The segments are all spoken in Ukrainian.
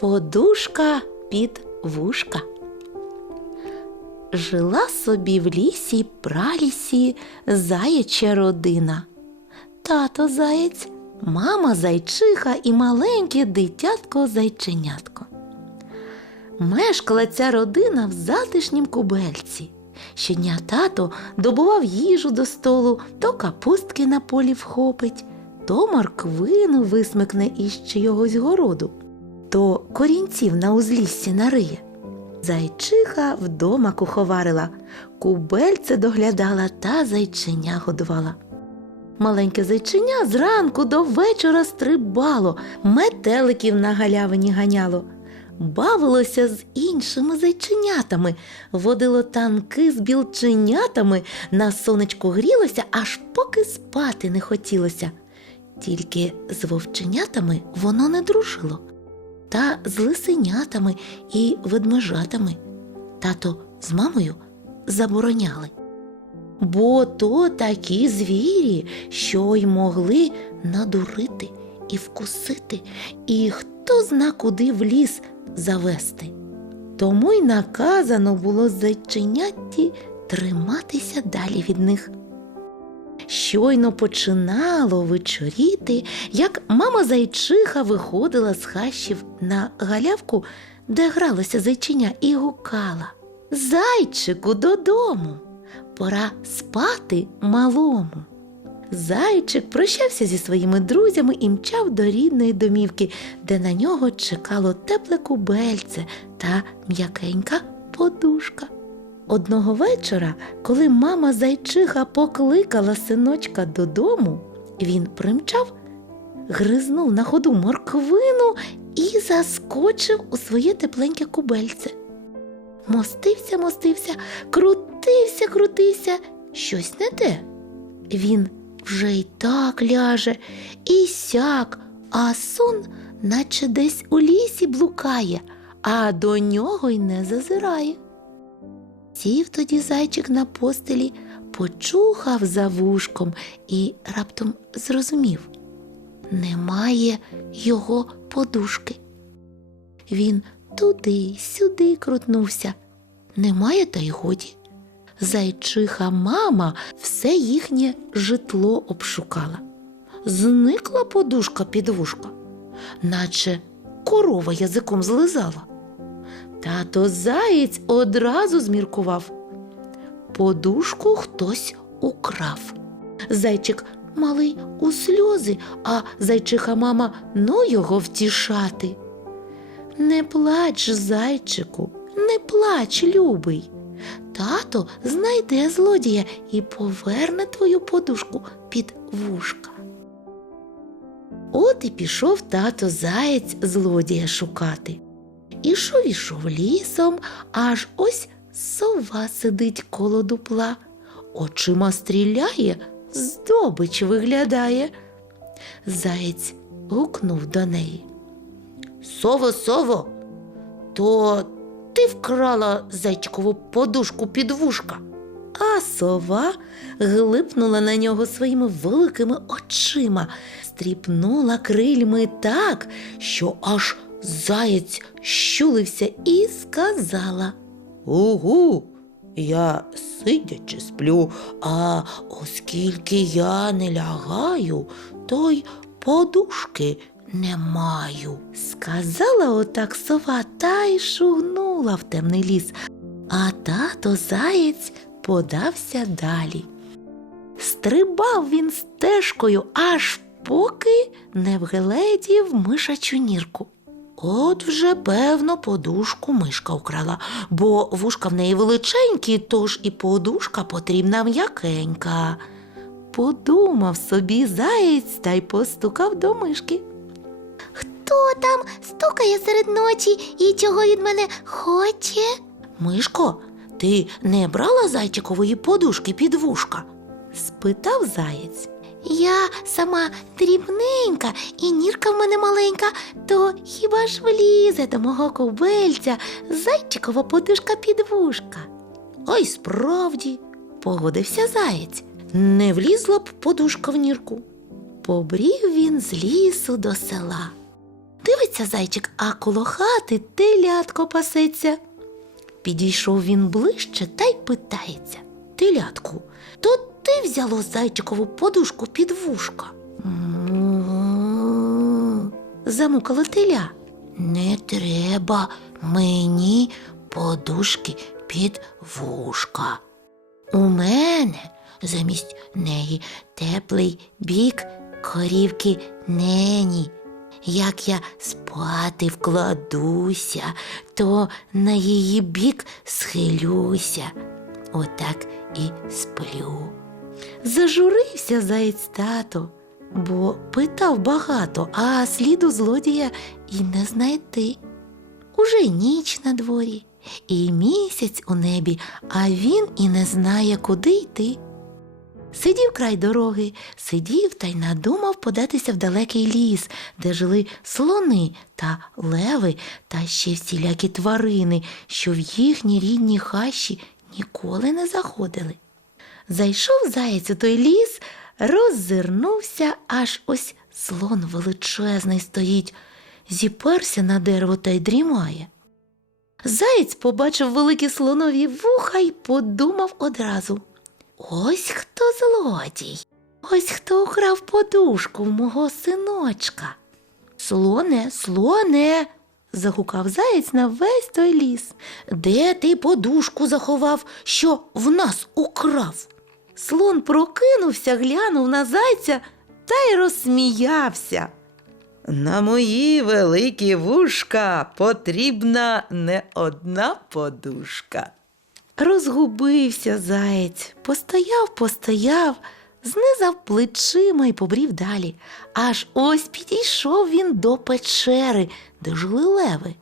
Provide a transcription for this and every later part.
Подушка під вушка. Жила собі в лісі пралісі заяча родина. Тато заєць, мама зайчиха і маленьке дитятко зайченятко. Мешкала ця родина в затишнім кубельці. Щодня тато добував їжу до столу, то капустки на полі вхопить, то морквину висмикне із чийогось городу, то корінців на узліссі нариє. Зайчиха вдома куховарила, кубельце доглядала та зайчиня годувала. Маленьке зайчиня зранку до вечора стрибало, метеликів на галявині ганяло, бавилося з іншими зайченятами, водило танки з білченятами, на сонечку грілося, аж поки спати не хотілося. Тільки з вовченятами воно не дружило, та з лисенятами і ведмежатами. Тато з мамою забороняли. Бо то такі звірі, що й могли надурити і вкусити, і хто зна куди в ліс завести. Тому й наказано було зайченятті триматися далі від них. Щойно починало вечоріти, як мама зайчиха виходила з хащів на галявку, де гралося зайчиня, і гукала Зайчику додому, пора спати малому. Зайчик прощався зі своїми друзями і мчав до рідної домівки, де на нього чекало тепле кубельце та м'якенька подушка. Одного вечора, коли мама зайчиха покликала синочка додому, він примчав, гризнув на ходу морквину і заскочив у своє тепленьке кубельце. Мостився, мостився, крутився, крутився, щось не те. Він вже й так ляже, і сяк, а сон, наче десь у лісі блукає, а до нього й не зазирає. Сів тоді зайчик на постелі, почухав за вушком і раптом зрозумів немає його подушки. Він туди, сюди крутнувся. Немає та й годі. Зайчиха мама все їхнє житло обшукала. Зникла подушка під вушка, наче корова язиком злизала. Тато заєць одразу зміркував. Подушку хтось украв. Зайчик малий у сльози, а зайчиха мама ну його втішати. Не плач, зайчику, не плач, любий. Тато знайде злодія і поверне твою подушку під вушка. От і пішов тато заєць злодія шукати. Ішов ішов лісом, аж ось сова сидить коло дупла, очима стріляє, здобич виглядає. Заєць гукнув до неї. Сово, сово, то ти вкрала зайчикову подушку під вушка. А сова глипнула на нього своїми великими очима, стріпнула крильми так, що аж заєць щулився і сказала Угу, я сидячи сплю, а оскільки я не лягаю, то й подушки не маю. Сказала отак сова та й шугнула в темний ліс, а тато заєць подався далі. Стрибав він стежкою, аж поки не вгледів мишачу нірку. От вже, певно, подушку мишка украла, бо вушка в неї величенькі, тож і подушка потрібна м'якенька. Подумав собі заєць та й постукав до мишки. Хто там стукає серед ночі і чого від мене хоче? Мишко, ти не брала зайчикової подушки під вушка? спитав заєць. Я сама дрібненька і нірка в мене маленька, то хіба ж влізе до мого ковбельця зайчикова подушка під вушка? Ой, справді, погодився заєць. Не влізла б подушка в нірку. Побрів він з лісу до села. Дивиться зайчик, а коло хати телятко пасеться. Підійшов він ближче та й питається. Телятку, то ти взяло зайчикову подушку під вушка. «Му». Замукало теля. Не треба мені подушки під вушка. У мене замість неї теплий бік корівки нені. Як я спати вкладуся, то на її бік схилюся. Отак і сплю. Зажурився заєць тато, бо питав багато, а сліду злодія і не знайти. Уже ніч на дворі, і місяць у небі, а він і не знає, куди йти. Сидів край дороги, сидів та й надумав податися в далекий ліс, де жили слони та леви та ще всілякі тварини, що в їхній рідній хащі ніколи не заходили. Зайшов заєць у той ліс, роззирнувся, аж ось слон величезний стоїть, зіперся на дерево та й дрімає. Заєць побачив великі слонові вуха й подумав одразу. Ось хто злодій, ось хто украв подушку в мого синочка. Слоне, слоне, загукав заєць на весь той ліс. Де ти подушку заховав, що в нас украв? Слон прокинувся, глянув на зайця та й розсміявся. На мої великі вушка потрібна не одна подушка. Розгубився заєць, постояв, постояв, знизав плечима і побрів далі. Аж ось підійшов він до печери, де жили леви.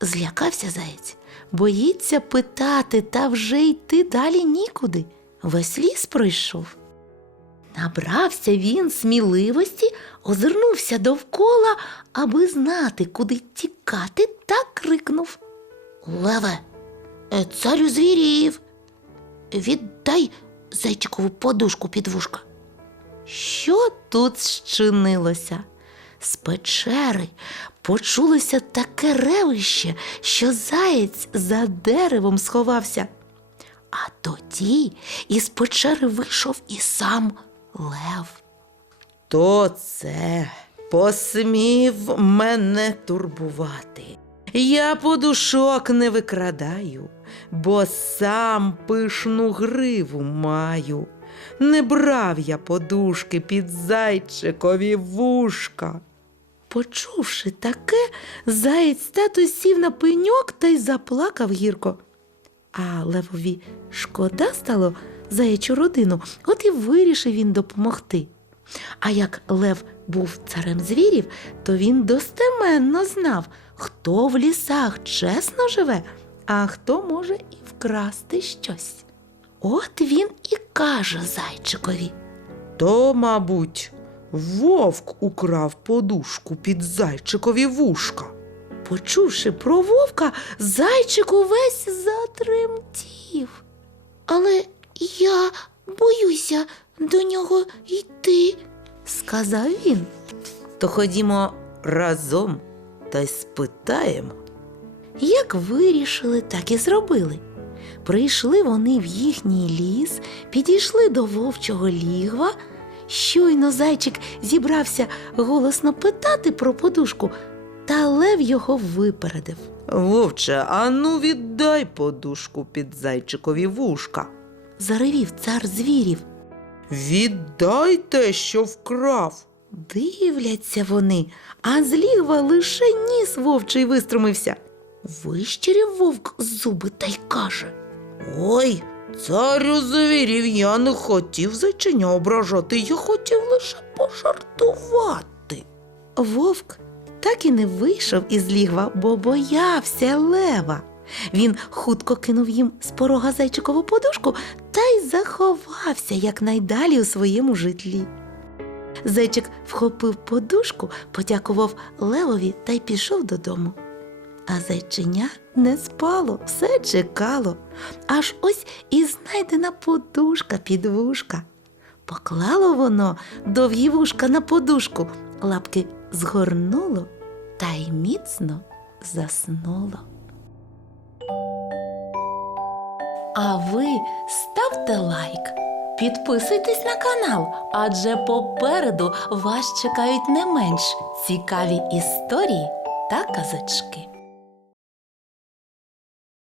Злякався заєць, боїться питати, та вже йти далі нікуди. Весь ліс пройшов. Набрався він сміливості, озирнувся довкола, аби знати, куди тікати, та крикнув Леве, Е, Царю звірів, віддай зайчикову подушку під вушка. Що тут щинилося? З печери почулося таке ревище, що заєць за деревом сховався. А тоді із печери вийшов і сам лев. То це посмів мене турбувати. Я подушок не викрадаю, бо сам пишну гриву маю. Не брав я подушки під зайчикові вушка. Почувши таке, заєць тато сів на пеньок та й заплакав гірко. А левові шкода стало заячу родину, от і вирішив він допомогти. А як лев був царем звірів, то він достеменно знав, хто в лісах чесно живе, а хто може і вкрасти щось. От він і каже зайчикові. То, мабуть, вовк украв подушку під зайчикові вушка. Почувши про вовка, зайчик увесь затремтів. Але я боюся до нього йти, сказав він. То ходімо разом та й спитаємо. Як вирішили, так і зробили. Прийшли вони в їхній ліс, підійшли до вовчого лігва. Щойно зайчик зібрався голосно питати про подушку, та лев його випередив. Вовче, ану віддай подушку під зайчикові вушка. Заревів цар звірів. Віддай те, що вкрав. Дивляться вони, а з лігва лише ніс вовчий виструмився. Вищирів вовк зуби та й каже. Ой, царю звірів, я не хотів зайчиня ображати, я хотів лише пожартувати. Вовк так і не вийшов із лігва, бо боявся лева. Він хутко кинув їм з порога зайчикову подушку та й заховався якнайдалі у своєму житлі. Зайчик вхопив подушку, подякував левові та й пішов додому. А зайчиня не спало, все чекало. Аж ось і знайдена подушка під вушка. Поклало воно довгі вушка на подушку, лапки згорнуло та й міцно заснуло. А ви ставте лайк, підписуйтесь на канал, адже попереду вас чекають не менш цікаві історії та казочки.